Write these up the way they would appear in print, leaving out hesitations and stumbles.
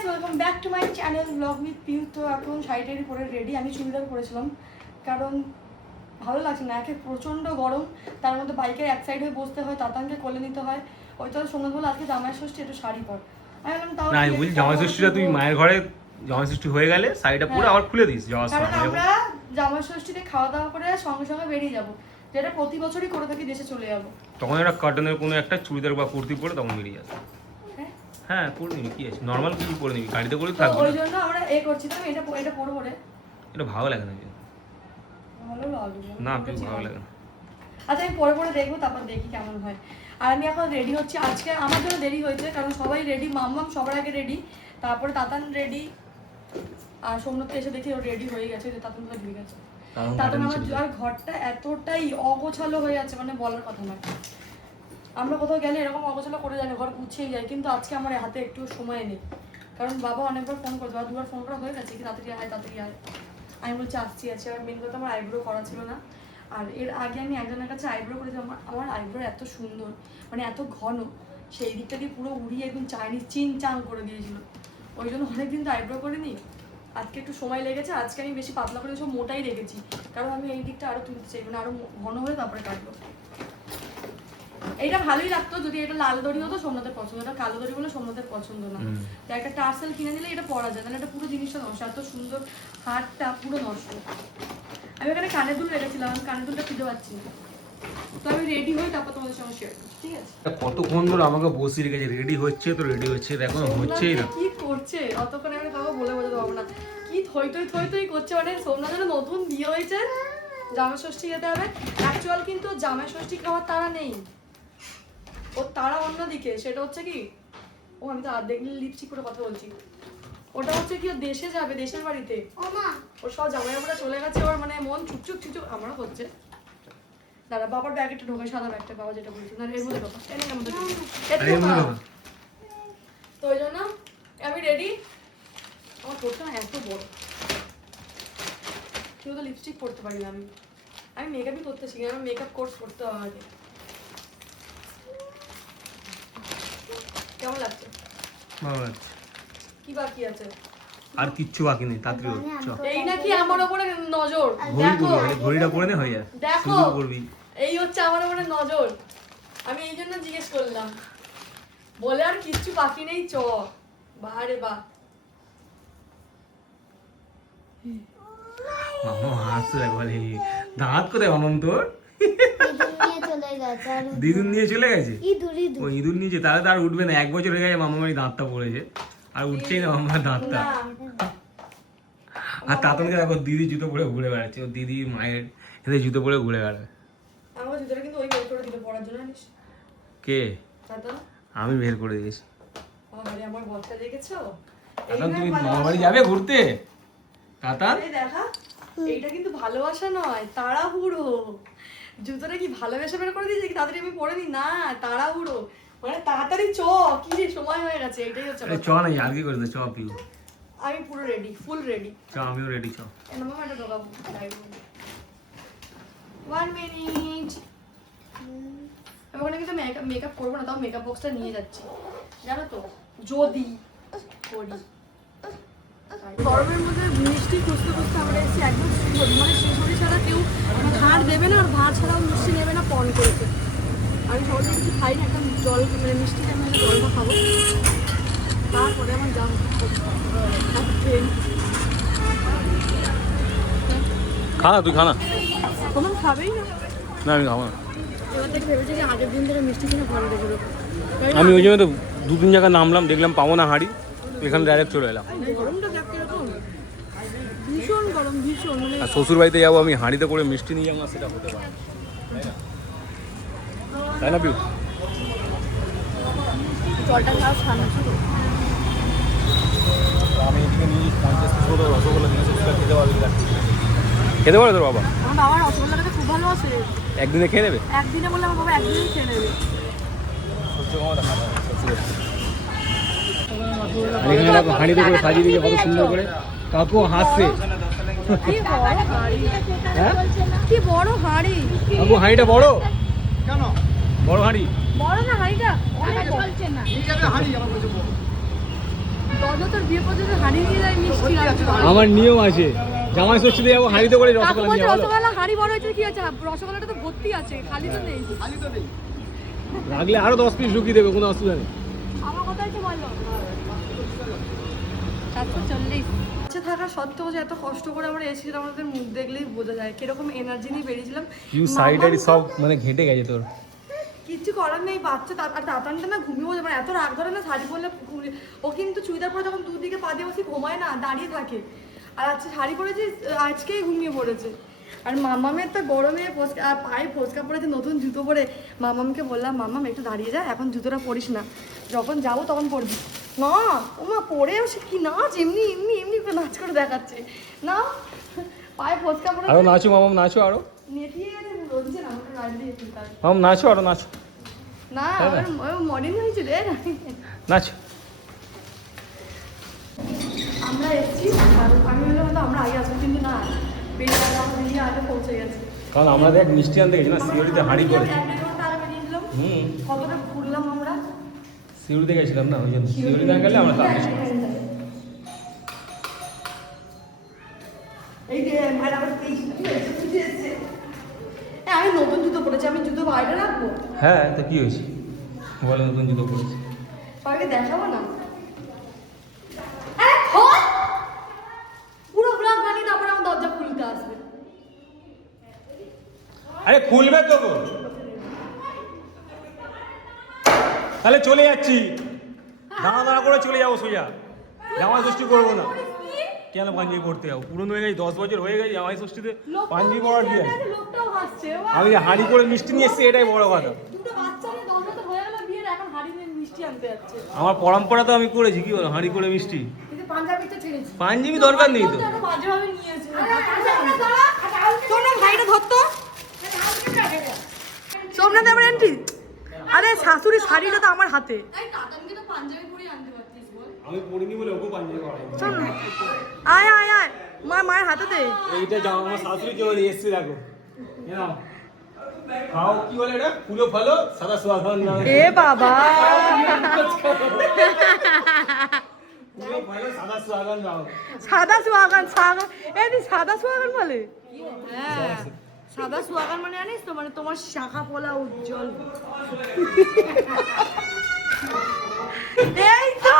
Guys welcome back to my channel blog with Piu. তো এখন শাড়ি পরে রেডি। আমি চুড়িদার পরেছিলাম কারণ ভালো লাগছে না, একে প্রচণ্ড গরম, তার মধ্যে বাইকের এক সাইড হয়ে বসতে হয়, তাতানকে কোলে নিতে হয়। ওই তো সঙ্গে বলে আজকে জামাই ষষ্ঠী, একটু শাড়ি পর। আমি বললাম তাও না, আমি বলছি জামাই ষষ্ঠীটা তুই মায়ের ঘরে জামাই ষষ্ঠী হয়ে গেলে শাড়িটা পরে আবার খুলে দিস যাওয়ার কারণ সময়। আমরা জামাই ষষ্ঠীতে খাওয়া দাওয়া করে সঙ্গে সঙ্গে বেরিয়ে যাবো, যেটা প্রতি বছরই করে থাকি, দেশে চলে যাবো। তখন একটা কটনের কোনো একটা চুড়িদার বা কুর্তি পরে তখন বেরিয়ে যাবে। হ্যাঁ পরে নিবি, কি আছে, নর্মাল কিছু পরে নিবি, গাড়িতে করে থাকবি। ওই জন্য আমরা করছি, তো এটা পরে পরে এটা ভালো লাগে না, ভালো লাগবে না তুই ভালো লাগে না। আচ্ছা আমি পরে পরে দেখবো, তারপর দেখি কেমন হয়। আর আমি এখন রেডি হচ্ছি। আজকে আমার জন্য দেরি হয়েছে কারণ সবাই রেডি, মাম্মাম সবার আগে রেডি, তারপরে তাতান রেডি, আর সোমনাথকে এসে দেখি ও রেডি হয়ে গেছে, যে তাতান তো ঢুকে গেছে। তাতান আমার আর ঘরটা এতটাই অগোছালো হয়ে আছে, মানে বলার কথা নয়। আমরা কোথাও গেলে এরকম অগোছালো করে জানি, ঘর গুছিয়ে যায়, কিন্তু আজকে আমার হাতে একটু সময় নেই, কারণ বাবা অনেকবার ফোন করতো, আর দুবার ফোন করা হয়ে গেছে কি তাড়াতাড়ি আয় তাড়াতাড়ি আয়। আমি বলছি আসছি আছি। আর মেন কথা আমার আইব্রো করা ছিল না, আর এর আগে আমি একজনের কাছে আইব্রো করেছিলাম। আমার আইব্রো এত সুন্দর, মানে এত ঘন, সেই দিকটা দিয়ে পুরো উড়িয়ে একদম চাইনিজ চিন চাং করে দিয়েছিল। ওই জন্য অনেকদিন তো আইব্রো করিনি, আজকে একটু সময় লেগেছে। আজকে আমি বেশি পাতলা করে সব মোটাই রেখেছি, কারণ আমি এই দিকটা আরও তুলতে চাই, মানে আরও ঘন হয়ে তারপরে কাটবো। এইটা ভালোই লাগতো যদি এটা লাল দড়ি হতো, সোমনাথের পছন্দ, এটা কালো দড়ি বলে সোমনাথের পছন্দ না। তো একটা টার্সেল কিনে দিলে এটা পরা যায়, তাহলে এটা পুরো জিনিসটা নষ্ট, এত সুন্দর হারটা পুরো নষ্ট। আমি ওখানে কানের দুল রেখেছিলাম, আমি কানের দুলটা খুঁজে পাচ্ছি না, তো আমি রেডি হই তারপর তোমাদের সঙ্গে শেয়ার করছি, ঠিক আছে? কতক্ষণ ধরে আমাকে বসিয়ে রেখেছে, রেডি হচ্ছে তো রেডি হচ্ছে, এখন হচ্ছেই না। কি করছে অতক্ষণ আমি কাউকে বলে বোঝাতে পারবো না, কি থই থই করছে। মানে সোমনাথের নতুন বিয়ে হয়েছে, জামাই ষষ্ঠী যেতে হবে। অ্যাকচুয়াল কিন্তু জামাই ষষ্ঠী খাওয়ার তারা নেই, ওর তারা অন্যদিকে। সেটা হচ্ছে কি, ও আমি তো অর্ধেক লিপস্টিক করে কথা বলছি, ওটা হচ্ছে কি ও দেশে যাবে, দেশের বাড়িতে। ওর সব জামাইবাবুরা চলে গেছে, ওর মানে মন চুপচুপ চুপচুপ আমরা হচ্ছে। দাদা বাবার ব্যাগ একটা ঢোকে, সাদা ব্যাগটা, বাবা যেটা বলছি না এর মধ্যে ঢোকা, এর মধ্যে তো ওই জন্য আমি রেডি। আমার ঠোঁটটা এত বড়, কেউ তো লিপস্টিক পরতে পারি না আমি মেকআপই করতে শিখি, আমার মেকআপ কোর্স করতে হবে আমাকে। কেমন লাগছে? ভালো লাগছে। কি বাকি আছে? আর কিচ্ছু বাকি নেই, তাড়াতাড়ি এই নাকি আমার উপরে নজর, ঘড়িটা পরে নে হয়ে যায়, দেখো করবি। এই হচ্ছে আমার উপরে নজর, আমি এই জন্য জিজ্ঞেস করলাম, বলে আর কিচ্ছু বাকি নেই, চ বারে বা। মামা হাসছে একবারে, দাঁত কোথায় মামন তোর? দিদুন নিয়ে চলে গেছে, ও ইঁদুর নিয়েছে, তাহলে তার উঠবে না। 1 বছর হয়ে গেছে মামার দাঁতটা পড়েছে, আর উঠছেই না মামার দাঁতটা। আর তাতনকে দেখো দিদি জুতো পরে ঘুরে বেড়াচ্ছে, ও দিদি মায়ের এদের জুতো পরে ঘুরে বেড়াবে। আমার জুতোটা কিন্তু ওই বের করে দিল পড়ার জন্য, জানিস? কে? তাতা আমি বের করে দিয়েছি। আরে আমার বলটা দেখেছো? তাতান তুমি মামার বাড়ি যাবে ঘুরতে? তাতান এই দেখা, এইটা কিন্তু ভালোবাসা নয়, তাড়াহুড়ো। জুতোটা কি ভালোবেসে বের করে দিয়েছে কি তাড়াতাড়ি আমি পরে নি? না, তাড়াহুড়ো, মানে তাড়াতাড়ি চ, কি রে সময় হয়ে গেছে, এটাই হচ্ছে চ নাই আর কি করতে, চ পিউ। আমি পুরো রেডি, ফুল রেডি। চ আমিও রেডি, চ। এর মামা এটা ঢোকাবো লাইভ। 1 মিনিট। আমি ওখানে কিন্তু মেকআপ করবো না, তাও মেকআপ বক্সটা নিয়ে যাচ্ছি, জানো তো, যদি করি। গরমের মধ্যে মিষ্টি খুঁজতে খুঁজতে আমরা এসেছি একদম শ্রীহরি, মানে শ্রীহরি ছাড়া কেউ ধার দেবে না, আর ধার ছাড়াও মিষ্টি নেবে না, পণ করেছে। আমি সবাই কিছু খাই না, একটা জল মানে মিষ্টি আমি জলটা খাবো, তারপরে আমার যাবো ট্রেন। খা না, তুই খা না। তোমার খাবেই না? না আমি খাবো না। এবার থেকে ভেবেছি যে আগের দিন থেকে মিষ্টি কিনে ঘরে রেখে দেবো। আমি ওই জন্য তো 2-3 জায়গায় নামলাম, দেখলাম পাবো না হাঁড়ি, এখানে ডাইরেক্ট চলে এলাম। গরমটা দেখ কিরকম, ভীষণ গরম, ভীষণ। মানে আর শ্বশুর বাড়িতে যাবো, আমি হাঁড়িতে করে মিষ্টি নিয়ে যাবো, সেটা হতে পারে, তাই না পিউ? জলটা খাওয়া ঠান্ডা ছিল। আমি এদিকে নিয়ে 50 পিস রসগোল্লা নিয়েছি, খেতে পারবি? খেতে পারে তোর বাবা? আমার বাবা রসগোল্লাটা খুব ভালোবাসে, একদিনে খেয়ে নেবে? একদিনে বললে আমার বাবা একদিনই খেয়ে নেবে। এখানে দেখো হাঁড়িতে করে সাজিয়ে দিয়েছে কত সুন্দর করে, কাকু হাসছে। কি বড় হাঁড়ি, হ্যাঁ কি বড় হাঁড়ি। কাকু হাঁড়িটা বড় কেন? বড় হাঁড়ি, বড় না হাঁড়িটা, অনেক চলছে না। ঠিক আছে হাঁড়ি আমার কাছে বড়। অযথার বিয়ে পর্যন্ত হারিয়ে নিয়ে যায় মিষ্টি আছে। আমার নিয়ম আছে, জামাই ষষ্ঠীতে যাবো হাঁড়িতে করে রসগোল্লা নিয়ে যাবো। রসগোল্লা হাঁড়ি বড় হয়েছে কি আছে, রসগোল্লাটা তো ভর্তি আছে, খালি তো নেই। রাখলে আরো 10 পিস ঢুকিয়ে দেবে, কোনো অসুবিধা নেই। আমার কথাই তো বললো 440 আচ্ছা থাকা সত্ত্বেও যে এত কষ্ট করে আমরা এসেছিলাম, আমাদের মুখ দেখলেই বোঝা যায় কিরকম এনার্জি নিয়ে বেরিয়েছিলাম। ইউ সাইডারি সব মানে ঘেটে গেছে তোর। কিচ্ছু করার নেই, বাচ্চা আর তাতানটা না ঘুমিয়েও যাবে, এত রাগ ধরে না শাড়ি পরলে। ও কিন্তু চুড়িদার পরে যখন দুদিকে পা দিয়ে বসে ঘুমায় না, দাঁড়িয়ে থাকে। আর আজকে শাড়ি পরেছি, আজকেই ঘুমিয়ে পড়েছে। আর মামামের তো গরমে আর পায়ে ফোসকা পড়েছে, নতুন জুতো পরে। মামামকে বললাম মামাম একটু দাঁড়িয়ে যা, এখন জুতোটা পরিস না, যখন যাবো তখন পরবি। না ও মা পরেও সে কি নাচ, এমনি এমনি এমনি করে নাচ করে দেখাচ্ছে না, পায়ে ফোসকা পড়ে। আরো নাচো মামাম, নাচো আরো। নেতিয়ে গেছে, রোজছে না, আমাকে রাত দিয়েছি তার। মামাম নাচো আরো, নাচো। না আমার মর্নিং হয়েছে রে। নাচো। আমরা এসেছি, আমি বললাম হয়তো আমরা আগে আসবো, কিন্তু না, বেরিয়ে আগে পৌঁছে গেছে। কারণ আমরা দেখ মিষ্টি আনতে গেছি না, সিওড়িতে হাঁড়ি করে। কতটা ঘুরলাম আমরা, সিওড়িতে গেছিলাম না, ওই জন্য সিওড়ি না গেলে আমরা তাড়াতাড়ি আসতাম। এই যে আমি নতুন জুতো পরেছি, আমি জুতো বাইরে রাখবো। হ্যাঁ তো কি হয়েছে, বলে নতুন জুতো পরেছি। সবাইকে দেখাবো না, পুরো ব্লগ বানিয়ে তারপরে আমার দরজা খুলতে আসবে। আরে খুলবে তো গো, তাহলে চলে যাচ্ছি, দাঁড়া দাঁড়া করে চলে যাবো সোজা, জামাই ষষ্ঠী করবো না। কেন পাঞ্জাবি পড়তে যাবো, পুরনো হয়ে গেছে, 10 বছর হয়ে গেছে, জামাই ষষ্ঠীতে পাঞ্জাবি পড়ার কি আছে। লোকটাও হাসছে, আমি হাঁড়ি করে মিষ্টি নিয়ে এসেছি, এটাই বড় কথা। দুটো বাচ্চা নিয়ে 10 বছর হয়ে গেল বিয়ের, এখন হাড়ি নিয়ে মিষ্টি আনতে যাচ্ছে। আমার পরম্পরা তো আমি করেছি, কি বলো, হাঁড়ি করে মিষ্টি। কিন্তু পাঞ্জাবিটা ছেড়েছি, পাঞ্জাবি দরকার নেই তো। বাজেভাবে নিয়েছে। তোমরা ভাইটা ধরতো সোমনাথ আমার এন্ট্রি। আরে শাশুড়ি শাড়িটা তো আমার হাতে। আমি পড়িনি বলে ওকে পাঞ্জাবি পরাই। শোন আয় আয় আয়, মায়ের হাতে দে। এইটা জামা আমার শাশুড়ি চলে এসেছে, দেখো এ নাও খাও। কি বলে এটা, ফুলো ফলো সাদা সোয়াগান না, এ বাবা ফুলো ফলো সাদা সোয়াগান দাও। সাদা সুহাগান, এই সাদা সুহাগান বলে। হ্যাঁ সাদা সুহাগান মানে জানিস তো, মানে তোমার শাখা পোলা উজ্জ্বল। এই তো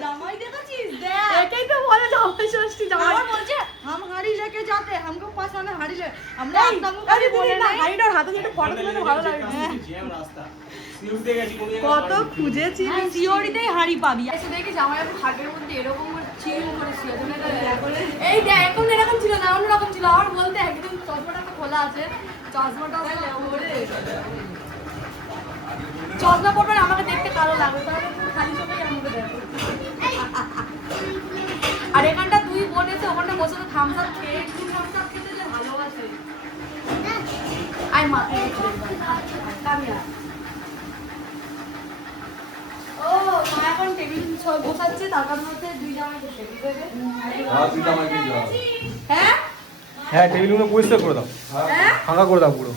জামাই দেখেছিস, দেখ এটাই তো বলে জামাই ষষ্ঠী। জামাই বলছে হাম হাড়ি লেকে যাতে, हमको पसंद है हाड़ी ले। আমরা একদম বলে না, হাড়িটার হাতে একটু ফটো তুলে তো ভালো লাগবে। জ্যাম রাস্তা সিউতে গেছি, কত খুঁজেছি, সিওড়িতেই হাড়ি পাবি। এসে দেখি জামাই এখন খাটের মধ্যে এরকম চিল করে শুয়ে আছে। এই দেখ এখন এরকম ছিল না, অন্যরকম ছিল। আমার বলতে একদম চশমাটা তো খোলা আছে, চশমাটা ওরে চশমা পরবে আমাকে দেখতে কালো লাগবে, তাহলে খালি চোখেই আমাকে দেখো। আর এখানটা দুই বোন এসে ওখানটা বসে তো থামস আপ খেয়ে, একটু থামস আপ খেতে যে ভালোবাসে। আই মাথায় কামিয়া। ও মা এখন টেবিল বসাচ্ছে, তার মধ্যে দুই জামাইকে টেবিল দেবে। হ্যাঁ হ্যাঁ টেবিলগুলো পরিষ্কার করে দাও, হ্যাঁ ফাঁকা করে দাও পুরো।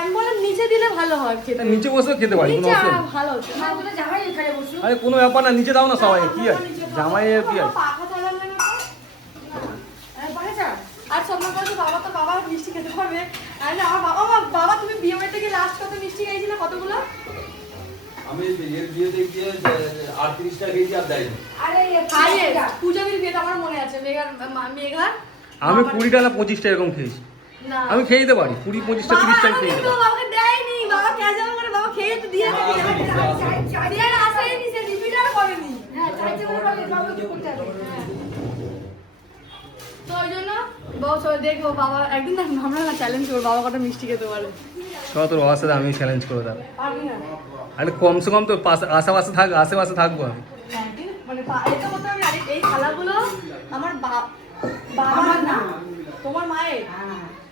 আমি বললাম নিচে দিলে ভালো হয় খেতে, নিচে বসেও খেতে পারি, কোনো নিচে অসুবিধা নেই। ভালো হচ্ছে না, বলে জামাই এখানে বসু। আরে কোনো ব্যাপার না, নিচে দাও না সবাই, কি আছে জামাইয়ের কি আছে। পাখা চালাবে না তো? পাখা চালা। আর সন্ধ্যা বলছে বাবা তো বাবা মিষ্টি খেতে পারবে। আর আমার বাবা তুমি বিয়ে বাড়িতে গিয়ে লাস্ট কত মিষ্টি খাইছিলে, কতগুলো? আমি এর বিয়েতে গিয়ে 38টা খেয়েছি, আর দেয়নি। আরে পূজাবির বিয়েতে আমার মনে আছে, মেঘার। আমি 20টা না 25টা এরকম খেয়েছি। না আমি খেয়ে দিতে পারি 20, 25টা 30টা খেয়ে দিতে পারি। বাবাকে দেয়নি, বাবা ক্যাশ করে বাবা খেয়ে তো দিয়ে দিয়ে আসেনি, সে রিপিটার করেনি। হ্যাঁ চাইছে বলে বাবা কিছু করতে হবে। তো ওই জন্য বাবা সবাই দেখবো, বাবা একদিন না আমরা না চ্যালেঞ্জ করবো, বাবা কটা মিষ্টি খেতে পারে। সব তোর বাবার সাথে আমি চ্যালেঞ্জ করে দেবো। পারবি না আরে কমসে কম তো আশেপাশে থাকবো আমি। একদিন মানে এটা করতে হবে। আর এই থালাগুলো আমার বাবার না, তোমার মায়ের।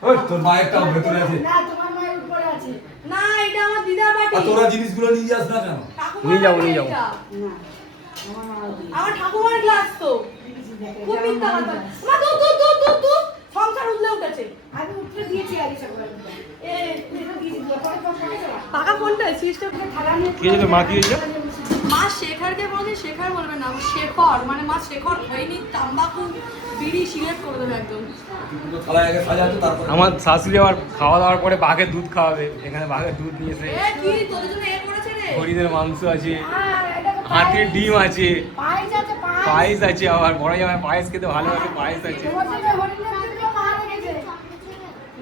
ওই তোর মায়েরটাও ভেতরে আছে। না তোমার মায়ের উপরে আছে। না এটা আমার দিদার বাটি। আর তোরা জিনিসগুলো নিয়ে যাস না কেন? নিয়ে যাবো, নিয়ে যাবো। আমার ঠাকুমার গ্লাস তো। খুব মিথ্যা কথা। মা দু সংসার উঠলে উঠেছে। আমি উঠলে দিয়েছি আগে সকালে। এ এটা দিয়েছি, পরে ফোন করেছো? পাকা ফোনটা সিস্টেম থালা নিয়ে কি হয়েছে মা, কি হয়েছে? মা শেখারকে বলে শেখার বলবে না, শেখর মানে মা শেখর হয়নি, তাম্বাকু বিড়ি সিগারেট করে দেবে একদম। কিন্তু থালায় আগে সাজাতো তারপর আমার শাশুড়ি আবার খাওয়া দাওয়ার পরে বাঘের দুধ খাওয়াবে, এখানে বাঘের দুধ নিয়েছে, এ কি তোদের জন্য এ করেছে রে? হরিণের মাংস আছে, আর এটা তো হাতির ডিম আছে, পায়েস আছে, পায়েস। পায়েস আছে, আবার বড় জামাই পায়েস খেতে ভালোবাসে, পায়েস আছে। হরিণের ডিমগুলো মা রেখেছে।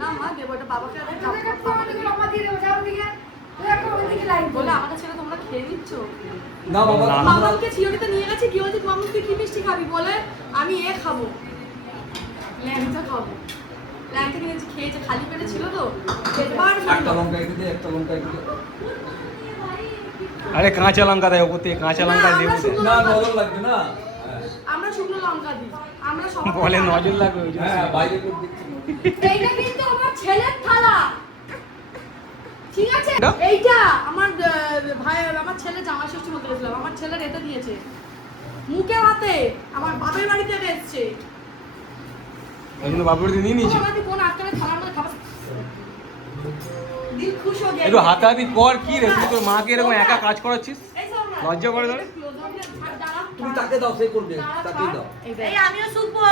না মা দেবো, এটা বাবাকে আগে এটা চাপ দেখো, করতে হবে। ওদিকে লম্বা দিয়ে দেবো, যাও ওদিকে। তুই একটা ওদিকে লাইন বলে বলে। আমাদের ছেলে তোমরা খেয়ে নিচ্ছ। না বাবা না। আমরা মামাকে সিওরিতে নিয়ে গেছে, কি বলছে মামু তুই কি মিষ্টি খাবি, বলে আমি এ খাবো, ল্যাংচা খাবো। ল্যাংচা কিনেছি, খেয়েছে, খালি পেটে ছিল তো এবার একটা লঙ্কা একটু দে, একটা লঙ্কা একটু দে। আরে কাঁচা লঙ্কা দেয় ওপর থেকে, কাঁচা লঙ্কা না, লেবু আমরা দেয়। না নজর লাগবে না। হ্যাঁ। আমরা শুকনো লঙ্কা দিই, আমরা সব বলে নজর লাগবে ওই জন্য। হ্যাঁ বাইরে করে দিচ্ছি। এইটা কিন্তু আমার ছেলের থালা, ঠিক আছে? এটা? এইটা আমার ভাই, আমার ছেলে জামাই ষষ্ঠী বলতে গেছিলাম, আমার ছেলের এটা দিয়েছে মুখে হাতে, আমার বাপের বাড়ি থেকে এসছে। ওই জন্য বাবুর নিয়ে নিয়েছি। আমাদের কোন আটকালে থালার মধ্যে খাবার দিল খুশ হয়ে গেছে। একটু হাতাহাতি কর, কি রে তুই তোর মাকে এরকম একা কাজ করাচ্ছিস? এই শোন না, লজ্জা করে না? তুমি তাকে দাও, সে করবে, তাকেই দাও। এই আমিও শুকবো।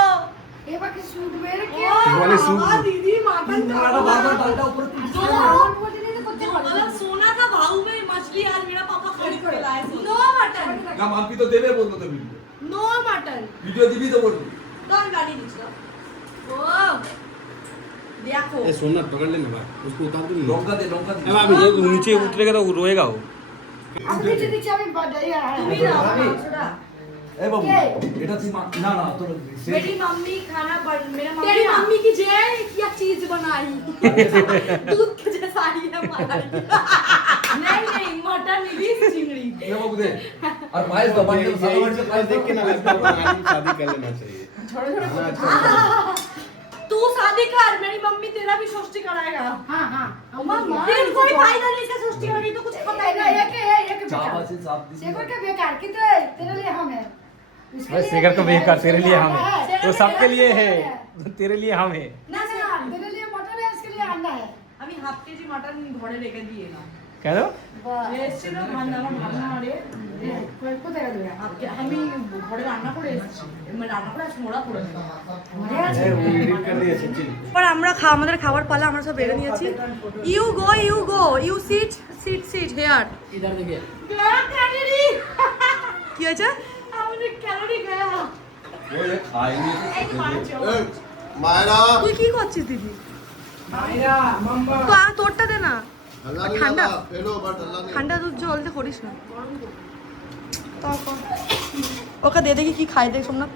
এবার কি শুনবে রে কে? বলে শুকবো। বাবা, দিদি মাটন তোমরা বারবার ডালটা উপরে তুলছো কেন? আমার বলতে নেই তো করতে পারবে না। सोना का भाव में मछली आज मेरा पापा खरीद के लाए। नो मटन, না মাম্পি তো দেবে বলবো তো ভিডিও। No mutton. ভিডিও দিবি তো বলবো। कौन गाड़ी नीचे? ओ देखो ये सोना पकड़ लेना भाई उसको उतार दो লঙ্কা দে, লঙ্কা দে। अब अभी ये नीचे उतरेगा तो रोएगा वो। আমি দিচ্ছি দিচ্ছি, আমি বাড়াই আর तुम्ही ना मांसड़ा। এ বাবু কে? এটা তুই না না তোর मेरी मम्मी खाना बन, मेरा मम्मी तेरी मम्मी की जय क्या चीज बनाई दूध के जैसा ही है मलाई। नहीं नहीं मटन इलिस चिंगड़ी। এ বাবু দে। আর পায়েস দাও, বাড়িতে সাদা বাড়িতে পায়েস देख के ना लगता है हमारी शादी कर लेना चाहिए छोड़ो छोड़ो। तू शादी कर, मेरी मम्मी तेरा भी षष्ठी कराएगा। হ্যাঁ হ্যাঁ मम्मा फिर कोई फायदा नहीं इसका षष्ठी करने तो कुछ पता ही नहीं। एक চাপ बेकार আছে, চাপ দিবি। शेखर का बेकार कितने तेरे लिए हम है उसके बस लिए शेखर को बेकार, तेरे लिए हम है। है, तो सबके लिए है, तेरे लिए हम है। ना ना तेरे लिए मटन है उसके लिए अंडा है আমি হাফ কেজি মাটন ঘরে রেখে দিয়ে এলাম। কেন? এসেছিল আমার ভাবনা মারে কোথায় গেল আমি ঘরে রান্না করে এসেছি, রান্না করে আজকে মোড়া করে দেবো। एडिट कर दिया सचिन এবার আমরা আমাদের খাবার পালা আমরা সব বেড়ে নিয়েছি। You go you sit sit sit here इधर देखिए ক্যালোরি কি হয়েছে? আমাদের ক্যালোরি গয়া। ওই খাইনি এই পাঁচ मायरा তুই কি করছিস দিদি? मायरा मम्मा তো তোরটা দে না, अल्लाह ठंडा। हेलो बट अल्लाह ঠান্ডা দুধ জলতে করিস না। তারপর ওকে দে দেখি কি খাই দেখ সোমনাথ।